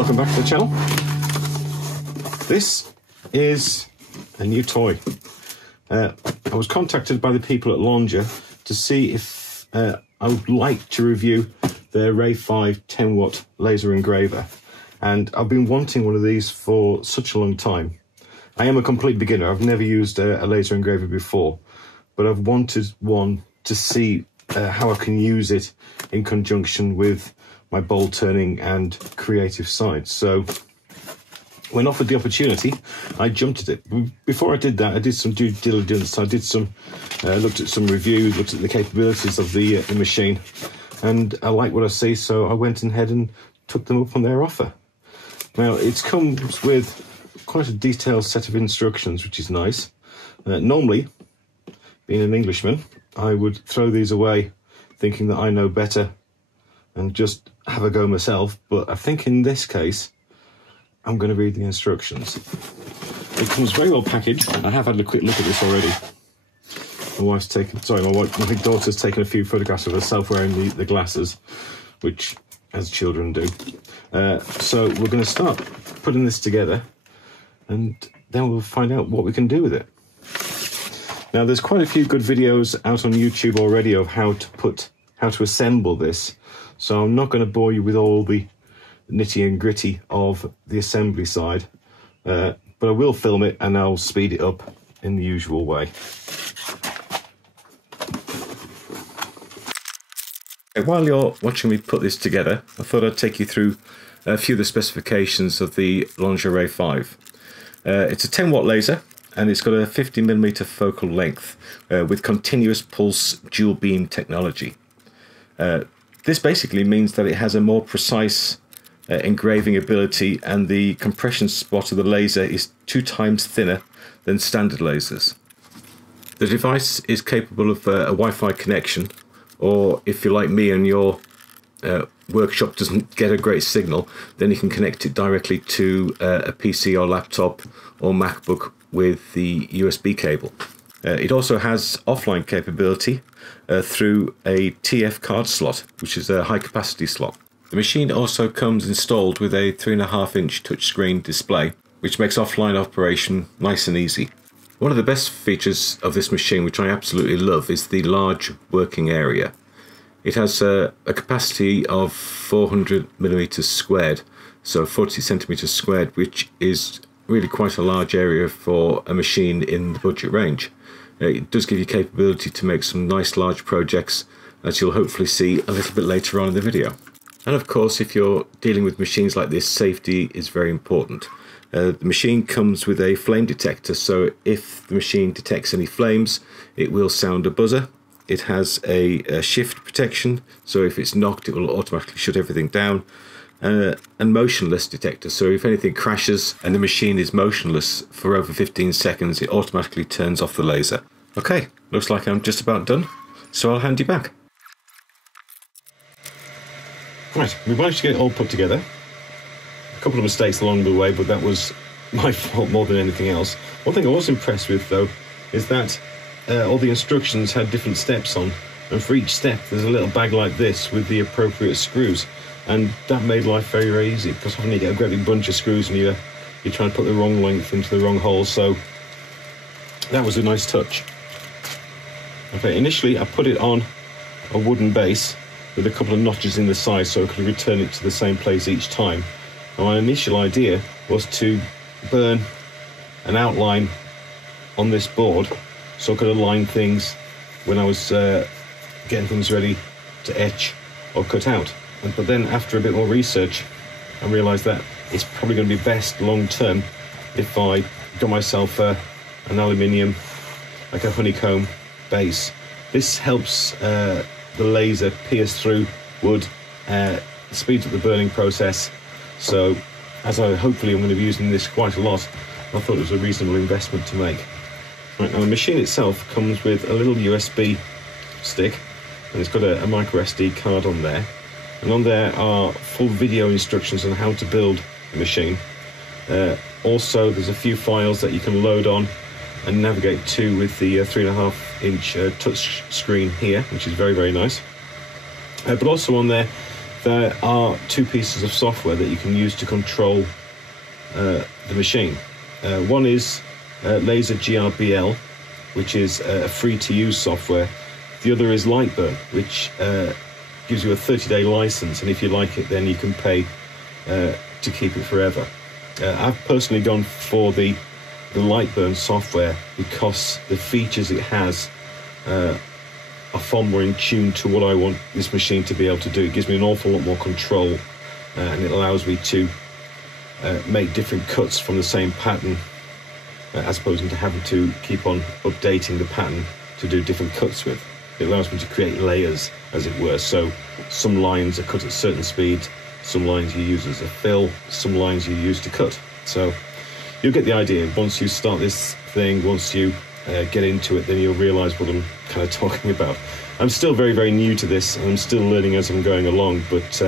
welcome back to the channel. This is a new toy. I was contacted by the people at Longer to see if I would like to review their Ray5 10-watt laser engraver, and I've been wanting one of these for such a long time. I am a complete beginner. I've never used a laser engraver before, but I've wanted one to see how I can use it in conjunction with my bowl turning and creative side. So when offered the opportunity, I jumped at it. Before I did that, I did some due diligence. I did some, looked at some reviews, looked at the capabilities of the machine, and I like what I see, so I went ahead and took them up on their offer. Now, it comes with quite a detailed set of instructions, which is nice. Normally, being an Englishman, I would throw these away thinking that I know better and just have a go myself, but I think in this case, I'm going to read the instructions. It comes very well packaged. I have had a quick look at this already. My daughter's taken a few photographs of herself wearing the glasses, which, as children do. So we're going to start putting this together, and then we'll find out what we can do with it. Now, there's quite a few good videos out on YouTube already of how to assemble this, so I'm not going to bore you with all the nitty and gritty of the assembly side, but I will film it and I'll speed it up in the usual way. While you're watching me put this together, I thought I'd take you through a few of the specifications of the Longer Ray5. It's a 10-watt laser, and it's got a 50mm focal length with continuous pulse dual beam technology. This basically means that it has a more precise engraving ability, and the compression spot of the laser is 2 times thinner than standard lasers. The device is capable of a Wi-Fi connection, or if you're like me and your workshop doesn't get a great signal, then you can connect it directly to a PC or laptop or MacBook with the USB cable. It also has offline capability through a TF card slot, which is a high capacity slot. The machine also comes installed with a 3.5-inch touchscreen display, which makes offline operation nice and easy. One of the best features of this machine, which I absolutely love, is the large working area. It has a capacity of 400mm squared, so 40 centimeters squared, which is really quite a large area for a machine in the budget range. It does give you capability to make some nice large projects, as you'll hopefully see a little bit later on in the video. And of course, if you're dealing with machines like this, safety is very important. The machine comes with a flame detector, so if the machine detects any flames, it will sound a buzzer. It has a shift protection, so if it's knocked, it will automatically shut everything down. And motionless detector, so if anything crashes and the machine is motionless for over 15 seconds, it automatically turns off the laser. Okay, looks like I'm just about done, so I'll hand you back. Right, we managed to get it all put together. A couple of mistakes along the way, but that was my fault more than anything else. One thing I was impressed with, though, is that all the instructions had different steps on, and for each step there's a little bag like this with the appropriate screws, and that made life very, very easy, because often you get a great big bunch of screws and you're trying to put the wrong length into the wrong hole, so that was a nice touch. Okay, initially I put it on a wooden base with a couple of notches in the side so I could return it to the same place each time. And my initial idea was to burn an outline on this board so I could align things when I was getting things ready to etch or cut out. But then after a bit more research, I realised that it's probably going to be best long term if I got myself an aluminium, like a honeycomb base. This helps the laser pierce through wood, speeds up the burning process. So as hopefully I'm going to be using this quite a lot, I thought it was a reasonable investment to make. Right, now the machine itself comes with a little USB stick, and it's got a micro SD card on there, and on there are full video instructions on how to build the machine. Also there's a few files that you can load on and navigate to with the 3.5-inch touch screen here, which is very, very nice. But also on there there are two pieces of software that you can use to control the machine. One is Laser GRBL, which is a free-to-use software. The other is Lightburn, which gives you a 30-day license, and if you like it, then you can pay to keep it forever. I've personally gone for the Lightburn software because the features it has are far more in tune to what I want this machine to be able to do. It gives me an awful lot more control, and it allows me to make different cuts from the same pattern, as opposed to having to keep on updating the pattern to do different cuts with. It allows me to create layers, as it were. So some lines are cut at certain speeds, some lines you use as a fill, some lines you use to cut. So you'll get the idea. Once you start this thing, once you get into it, then you'll realise what I'm kind of talking about. I'm still very, very new to this, and I'm still learning as I'm going along, but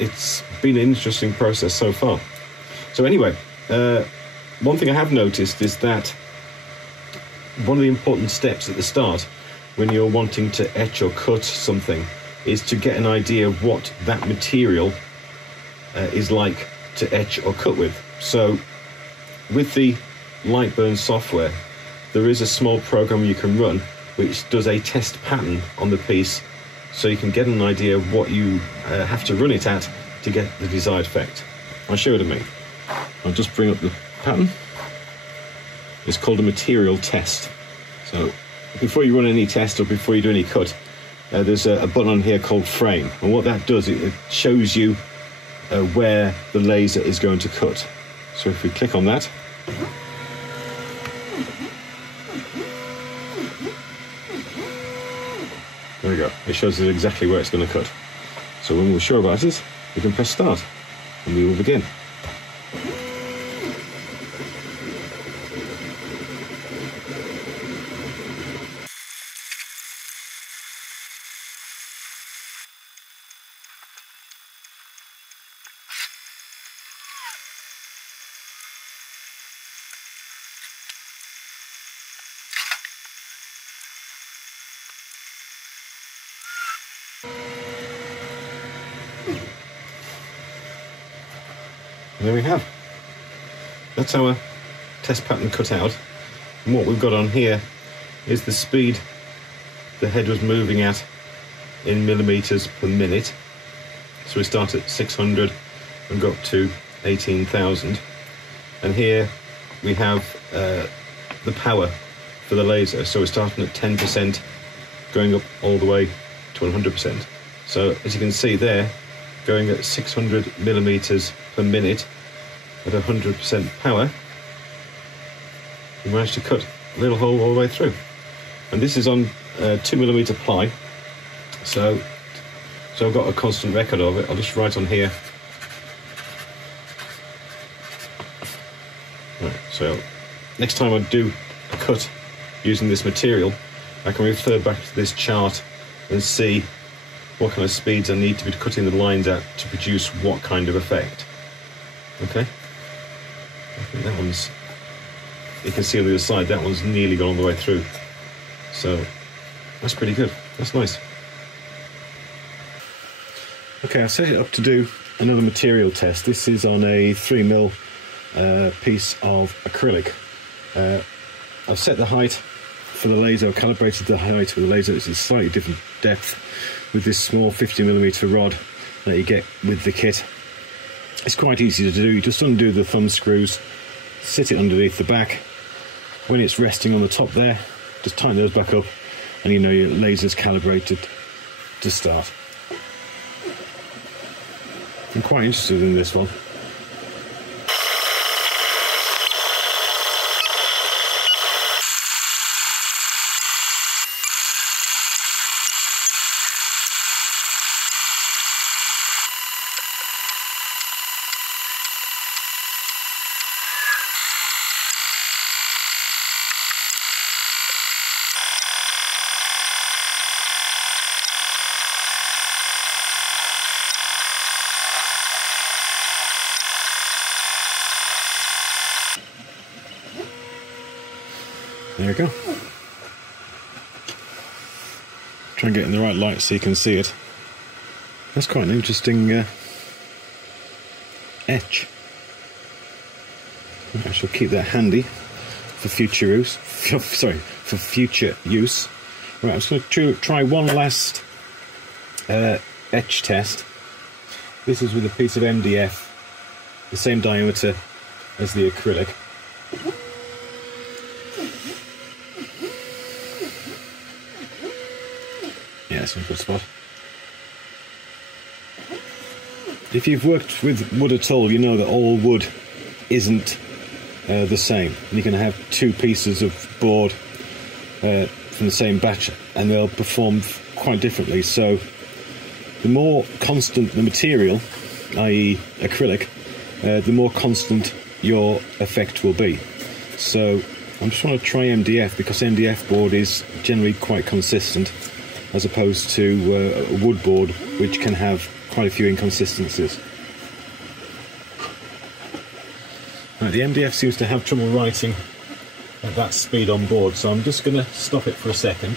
it's been an interesting process so far. So anyway, one thing I have noticed is that one of the important steps at the start when you're wanting to etch or cut something is to get an idea of what that material is like to etch or cut with. So with the Lightburn software, there is a small program you can run which does a test pattern on the piece, so you can get an idea of what you have to run it at to get the desired effect. I'll show it a minute. I'll just bring up the pattern. It's called a material test. So before you run any test or before you do any cut, there's a button on here called frame, and what that does, it shows you where the laser is going to cut. So if we click on that, there we go. It shows us exactly where it's going to cut. So when we're sure about it, we can press start and we will begin. And there we have. That's our test pattern cut out. And what we've got on here is the speed the head was moving at in millimeters per minute. So we start at 600 and go up to 18,000. And here we have the power for the laser. So we're starting at 10%, going up all the way to 100%. So as you can see there, going at 600 millimeters per minute at 100% power, we managed to cut a little hole all the way through. And this is on 2mm ply, so I've got a constant record of it. I'll just write on here. Right, so next time I do a cut using this material, I can refer back to this chart and see what kind of speeds I need to be cutting the lines at to produce what kind of effect. Okay? I think that one's, you can see on the other side, that one's nearly gone all the way through. So that's pretty good. That's nice. Okay, I set it up to do another material test. This is on a 3mm piece of acrylic. I've set the height for the laser, I've calibrated the height of the laser. It's a slightly different depth with this small 50mm rod that you get with the kit. It's quite easy to do. You just undo the thumb screws, sit it underneath the back. When it's resting on the top there, just tighten those back up, and you know your laser's calibrated to start. I'm quite interested in this one. There we go. Try and get in the right light so you can see it. That's quite an interesting etch. I shall keep that handy for future use. Sorry, for future use. Right, I'm just going to try one last etch test. This is with a piece of MDF, the same diameter as the acrylic. Yeah, that's a good spot. If you've worked with wood at all, you know that all wood isn't the same. You can have two pieces of board from the same batch and they'll perform quite differently. So the more constant the material, i.e. acrylic, the more constant your effect will be. So I'm just want to try MDF because MDF board is generally quite consistent as opposed to a wood board which can have quite a few inconsistencies. Right, the MDF seems to have trouble writing at that speed on board, so I'm just going to stop it for a second.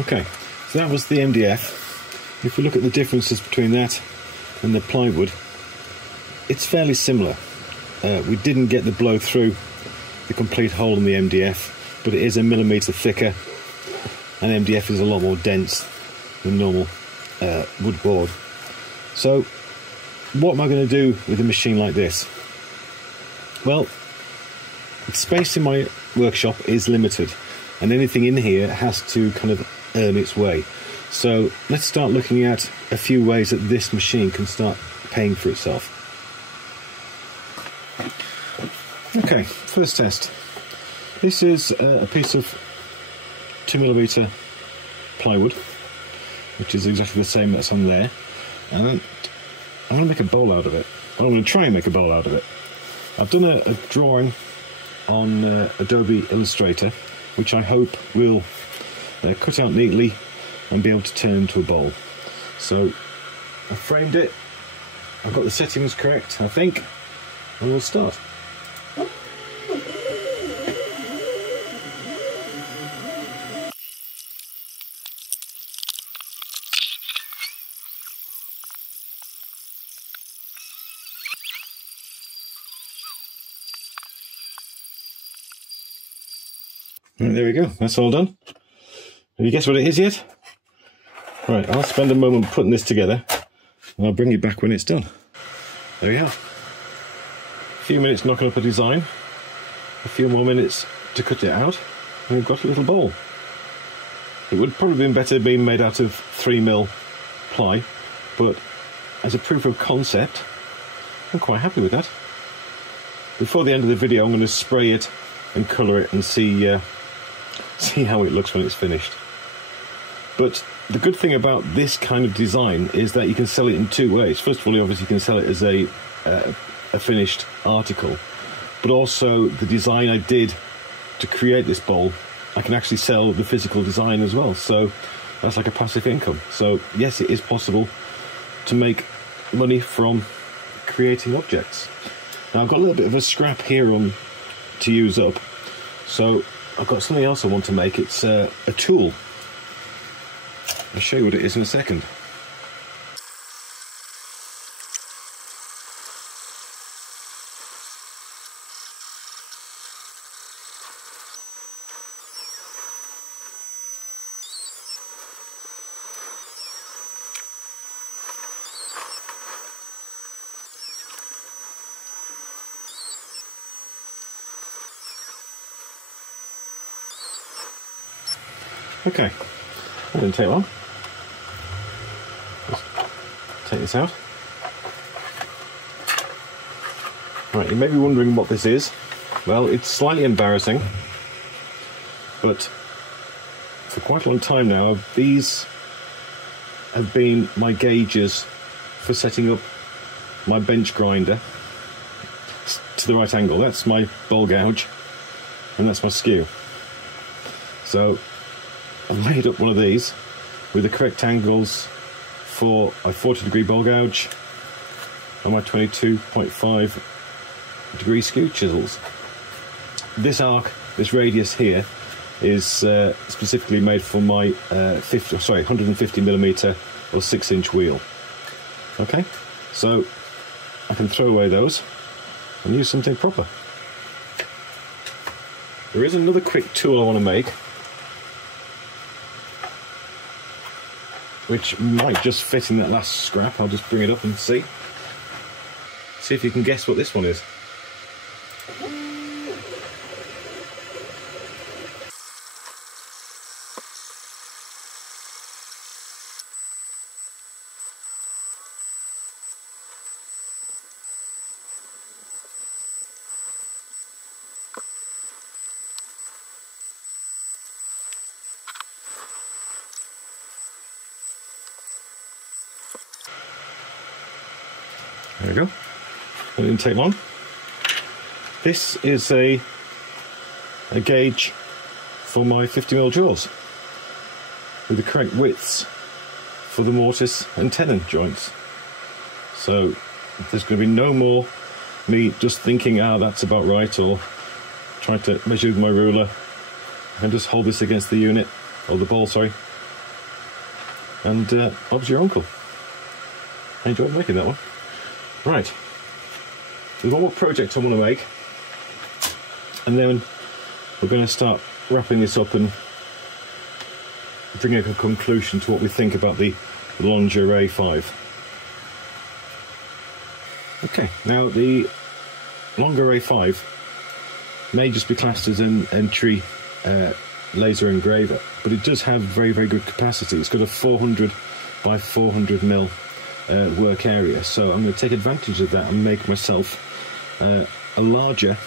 Okay, so that was the MDF. If we look at the differences between that and the plywood, it's fairly similar. We didn't get the blow through the complete hole in the MDF, but it is a millimetre thicker, and MDF is a lot more dense than normal wood board. So what am I going to do with a machine like this? Well, the space in my workshop is limited, and anything in here has to kind of earn its way. So let's start looking at a few ways that this machine can start paying for itself. Okay, first test. This is a piece of 2mm plywood, which is exactly the same that's on there, and I'm going to make a bowl out of it. Well, I'm going to try and make a bowl out of it. I've done a drawing on Adobe Illustrator, which I hope will cut out neatly and be able to turn into a bowl. So I framed it, I've got the settings correct, I think, and we'll start. Right, there we go, that's all done. Have you guessed what it is yet? Right, I'll spend a moment putting this together and I'll bring you back when it's done. There we are. A few minutes knocking up a design, a few more minutes to cut it out, and we've got a little bowl. It would probably have been better being made out of 3mm ply, but as a proof of concept, I'm quite happy with that. Before the end of the video, I'm going to spray it and colour it and see how it looks when it's finished. But the good thing about this kind of design is that you can sell it in two ways. First of all, you obviously can sell it as a finished article, but also the design I did to create this bowl, I can actually sell the physical design as well. So that's like a passive income. So yes, it is possible to make money from creating objects. Now I've got a little bit of a scrap here on to use up, so I've got something else I want to make. It's a tool. I'll show you what it is in a second. Okay, that didn't take long. Just take this out. Right, you may be wondering what this is. Well, it's slightly embarrassing, but for quite a long time now, these have been my gauges for setting up my bench grinder to the right angle. That's my bowl gouge, and that's my skew. So I've made up one of these with the correct angles for my 40-degree bowl gouge and my 22.5-degree skew chisels. This arc, this radius here, is specifically made for my 150mm or 6-inch wheel. Okay, so I can throw away those and use something proper. There is another quick tool I want to make, which might just fit in that last scrap. I'll just bring it up and see. See if you can guess what this one is. There we go. It didn't take long. This is a gauge for my 50mm jaws with the correct widths for the mortise and tenon joints. So there's going to be no more me just thinking, that's about right, or trying to measure with my ruler and just hold this against the unit, or the bowl, sorry. And Bob's your uncle. I enjoyed making that one. Right, there's one more project I want to make, and then we're going to start wrapping this up and bringing a conclusion to what we think about the Longer Ray5. Okay, now the Longer Ray5 may just be classed as an entry laser engraver, but it does have very, very good capacity. It's got a 400 by 400mm work area, so I'm going to take advantage of that and make myself a larger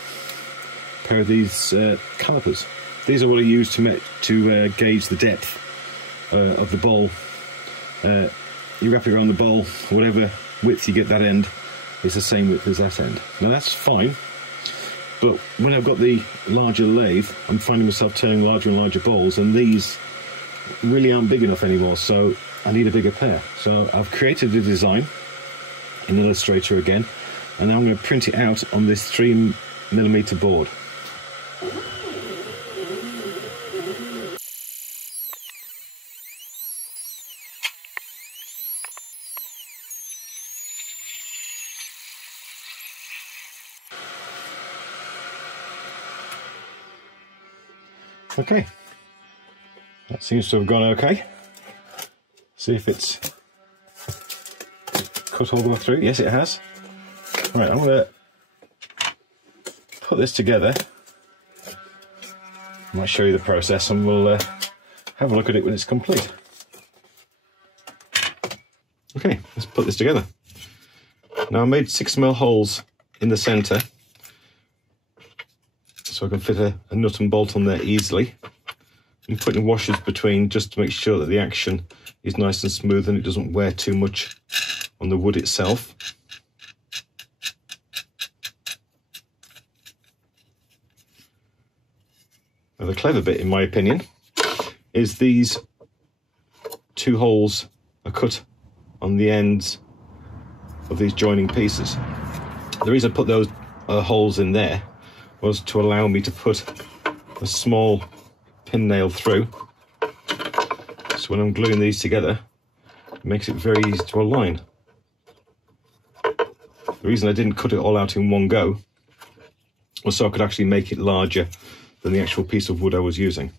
pair of these calipers. These are what I use to gauge the depth of the bowl. You wrap it around the bowl, whatever width you get that end is the same width as that end. Now that's fine, but when I've got the larger lathe, I'm finding myself turning larger and larger bowls, and these really aren't big enough anymore, so I need a bigger pair. So I've created a design in Illustrator again, and now I'm going to print it out on this 3mm board. Okay, that seems to have gone okay. See if it's cut all the way through. Yes, it has. Right, I'm going to put this together. I might show you the process, and we'll have a look at it when it's complete. Okay, let's put this together. Now I made 6mm holes in the centre, so I can fit a nut and bolt on there easily. I'm putting washers between just to make sure that the action is nice and smooth and it doesn't wear too much on the wood itself. Now the clever bit, in my opinion, is these two holes are cut on the ends of these joining pieces. The reason I put those holes in there was to allow me to put a small pin nail through. So when I'm gluing these together, it makes it very easy to align. The reason I didn't cut it all out in one go was so I could actually make it larger than the actual piece of wood I was using.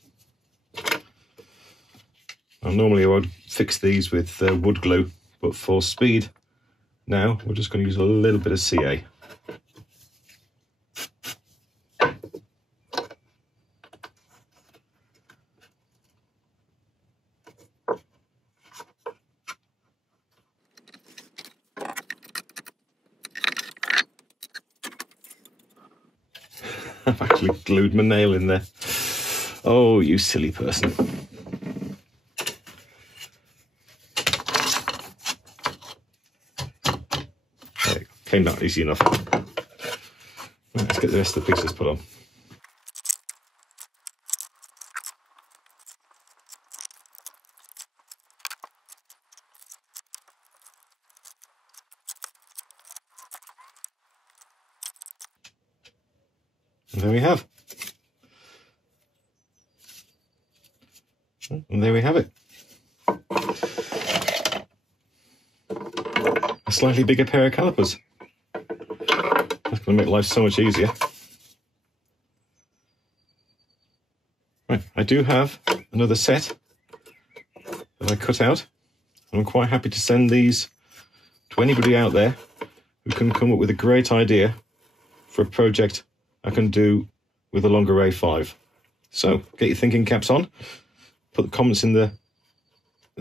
Now, normally I would fix these with wood glue, but for speed now we're just going to use a little bit of CA. I've actually glued my nail in there. Oh, you silly person. There you go. Came out easy enough. Right, let's get the rest of the pieces put on. And there we have. And there we have it. A slightly bigger pair of calipers. That's going to make life so much easier. Right, I do have another set that I cut out. And I'm quite happy to send these to anybody out there who can come up with a great idea for a project I can do with a longer Ray5. So get your thinking caps on, put the comments in the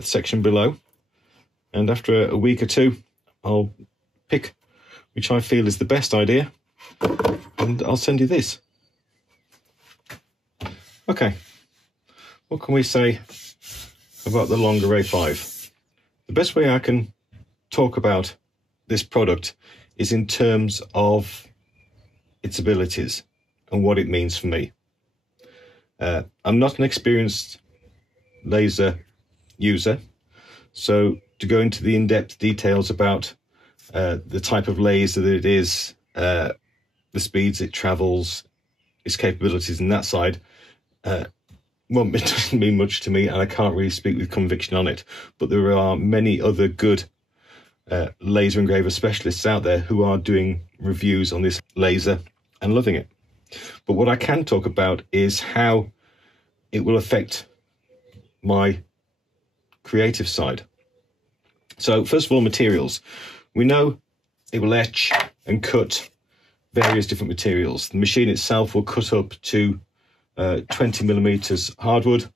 section below, and after a week or two I'll pick which I feel is the best idea and I'll send you this. Okay, what can we say about the longer Ray5? The best way I can talk about this product is in terms of its abilities and what it means for me. I'm not an experienced laser user, so to go into the in-depth details about the type of laser that it is, the speeds it travels, its capabilities and that side, well, it doesn't mean much to me and I can't really speak with conviction on it. But there are many other good laser engraver specialists out there who are doing reviews on this laser and loving it. But what I can talk about is how it will affect my creative side. So first of all, materials. We know it will etch and cut various different materials. The machine itself will cut up to 20 millimeters hardwood,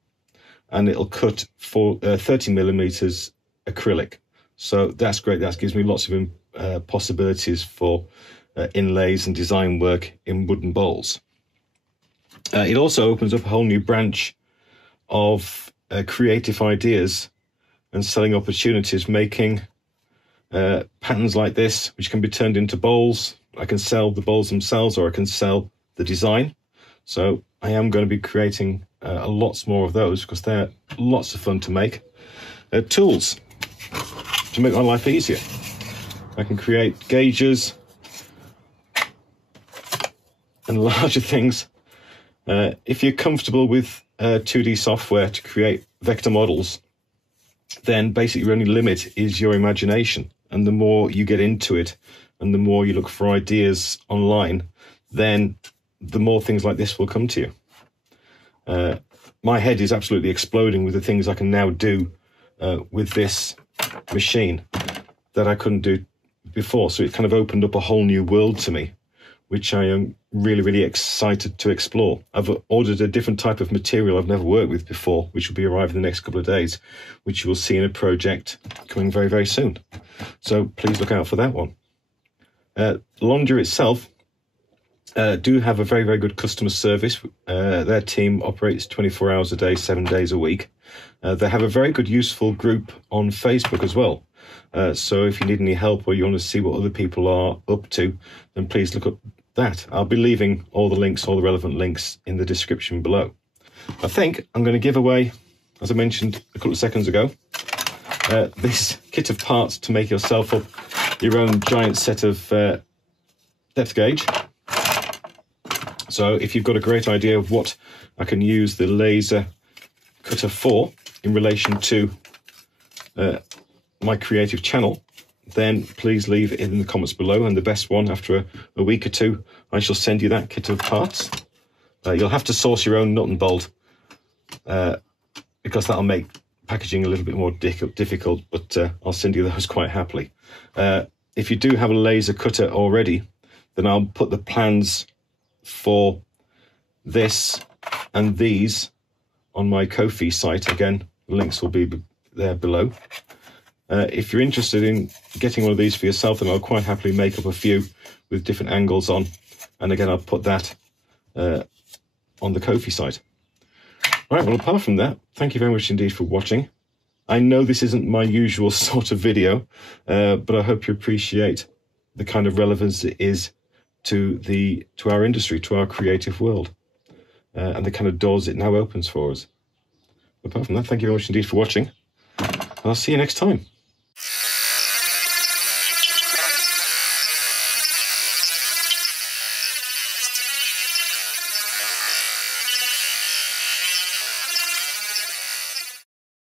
and it'll cut for 30 millimeters acrylic. So that's great. That gives me lots of possibilities for inlays and design work in wooden bowls. It also opens up a whole new branch of creative ideas and selling opportunities, making patterns like this, which can be turned into bowls. I can sell the bowls themselves, or I can sell the design. So I am going to be creating lots more of those because they're lots of fun to make. Tools to make my life easier. I can create gauges and larger things. If you're comfortable with 2D software to create vector models, then basically your only limit is your imagination. And the more you get into it and the more you look for ideas online, then the more things like this will come to you. My head is absolutely exploding with the things I can now do with this machine that I couldn't do before. So it kind of opened up a whole new world to me, which I am really, really excited to explore. I've ordered a different type of material I've never worked with before, which will be arriving in the next couple of days, which you will see in a project coming very, very soon. So please look out for that one. Longer itself do have a very, very good customer service. Their team operates 24 hours a day, 7 days a week. They have a very good, useful group on Facebook as well. So if you need any help or you want to see what other people are up to, then please look up that. I'll be leaving all the links, all the relevant links in the description below. I think I'm going to give away, as I mentioned a couple of seconds ago, this kit of parts to make yourself up your own giant set of depth gauge. So if you've got a great idea of what I can use the laser cutter for in relation to my creative channel, then please leave it in the comments below, and the best one, after a week or two, I shall send you that kit of parts. You'll have to source your own nut and bolt because that'll make packaging a little bit more difficult, but I'll send you those quite happily. If you do have a laser cutter already, then I'll put the plans for this and these on my Ko-fi site. Again, the links will be there below. If you're interested in getting one of these for yourself, then I'll quite happily make up a few with different angles on. And again, I'll put that on the Ko-fi side. All right, well, apart from that, thank you very much indeed for watching. I know this isn't my usual sort of video, but I hope you appreciate the kind of relevance it is to our industry, to our creative world, and the kind of doors it now opens for us. Apart from that, thank you very much indeed for watching, and I'll see you next time.